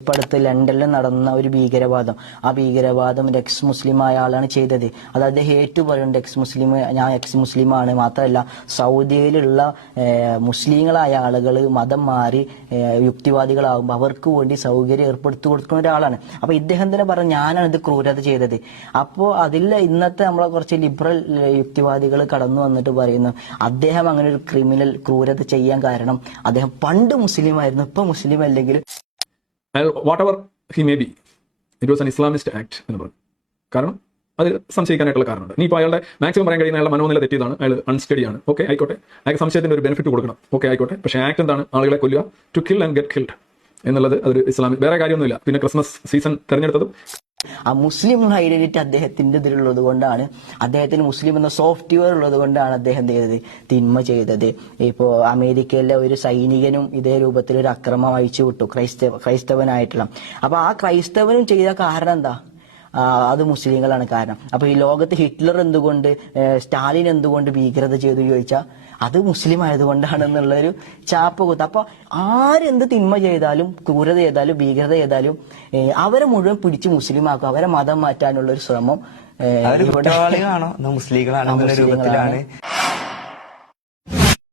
ഇപ്പൊ അടുത്ത് ലണ്ടനിൽ നടന്ന ഒരു ഭീകരവാദം, ആ ഭീകരവാദം ഒരു എക്സ് മുസ്ലിമായ ആളാണ് ചെയ്തത്. അത് അദ്ദേഹം ഏറ്റു പറയുന്നുണ്ട്, ഞാൻ എക്സ് മുസ്ലിമാണ്. മാത്രമല്ല സൗദിയിലുള്ള മുസ്ലിങ്ങളായ ആളുകൾ മതം മാറി യുക്തിവാദികളാകുമ്പോൾ അവർക്ക് വേണ്ടി സൗകര്യം ഏർപ്പെടുത്തി കൊടുക്കുന്ന ഒരാളാണ്. അപ്പൊ ഇദ്ദേഹം തന്നെ പറഞ്ഞു, ഞാനാണ് ഇത് ക്രൂരത ചെയ്തത്. അപ്പോ അതിൽ ഇന്നത്തെ നമ്മളെ കുറച്ച് ലിബറൽ യുക്തിവാദികൾ കടന്നു വന്നിട്ട് പറയുന്നു, അദ്ദേഹം അങ്ങനെ ഒരു ക്രൂരത ചെയ്യാൻ കാരണം അദ്ദേഹം പണ്ട് മുസ്ലിം ആയിരുന്നു, ഇപ്പൊ മുസ്ലിം അല്ലെങ്കിൽ whatever he may be, it was an Islamist act എന്ന് പറഞ്ഞു. കാരണം അത് സംശയിക്കാനായിട്ടുള്ള കാരണമുണ്ട്. ഇനിയിപ്പോൾ അയാളുടെ മാക്സിമം പറയാൻ കഴിയുന്ന അയാളുടെ മനോനില തെറ്റിയതാണ്, അയാൾ അൺസ്റ്റഡിയാണ്. ഓക്കെ ആയിക്കോട്ടെ, അയാൾക്ക് സംശയത്തിന്റെ ഒരു ബെനിഫിറ്റ് കൊടുക്കണം. ഓക്കെ ആയിക്കോട്ടെ, പക്ഷേ ആക്ട് എന്താണ്? ആളുകളെ കൊല്ലുക, to kill and get killed എന്നുള്ളത് അതൊരു ഇസ്ലാമിക് വേറെ കാര്യമൊന്നുമില്ല. പിന്നെ ക്രിസ്മസ് സീസൺ തെരഞ്ഞെടുത്തതും ആ മുസ്ലിം ഐഡന്റിറ്റി അദ്ദേഹത്തിന്റെ ഇതിലുള്ളത് കൊണ്ടാണ്, അദ്ദേഹത്തിന് മുസ്ലിം എന്ന സോഫ്റ്റ്വെയർ ഉള്ളത് കൊണ്ടാണ് അദ്ദേഹം ചെയ്തത് തിന്മ ചെയ്തത്. ഇപ്പോ അമേരിക്കയിലെ ഒരു സൈനികനും ഇതേ രൂപത്തിൽ ഒരു അക്രമം അയച്ചു വിട്ടു, ക്രൈസ്തവനായിട്ടുള്ള. അപ്പൊ ആ ക്രൈസ്തവനും ചെയ്ത കാരണം എന്താ? അത് മുസ്ലിങ്ങളാണ് കാരണം. അപ്പൊ ഈ ലോകത്ത് ഹിറ്റ്ലർ എന്തുകൊണ്ട്, സ്റ്റാലിൻ എന്തുകൊണ്ട് ഭീകരത ചെയ്തു ചോദിച്ചാൽ അത് മുസ്ലിം ആയതുകൊണ്ടാണെന്നുള്ളൊരു ചാപ്പ് കുത്ത്. അപ്പൊ ആരെന്ത് തിന്മ ചെയ്താലും ക്രൂരത ചെയ്താലും ഭീകരത ചെയ്താലും അവരെ മുഴുവൻ പിടിച്ച് മുസ്ലിം ആക്കും, അവരെ മതം മാറ്റാനുള്ള ഒരു ശ്രമം മുസ്ലിങ്ങളാണ്.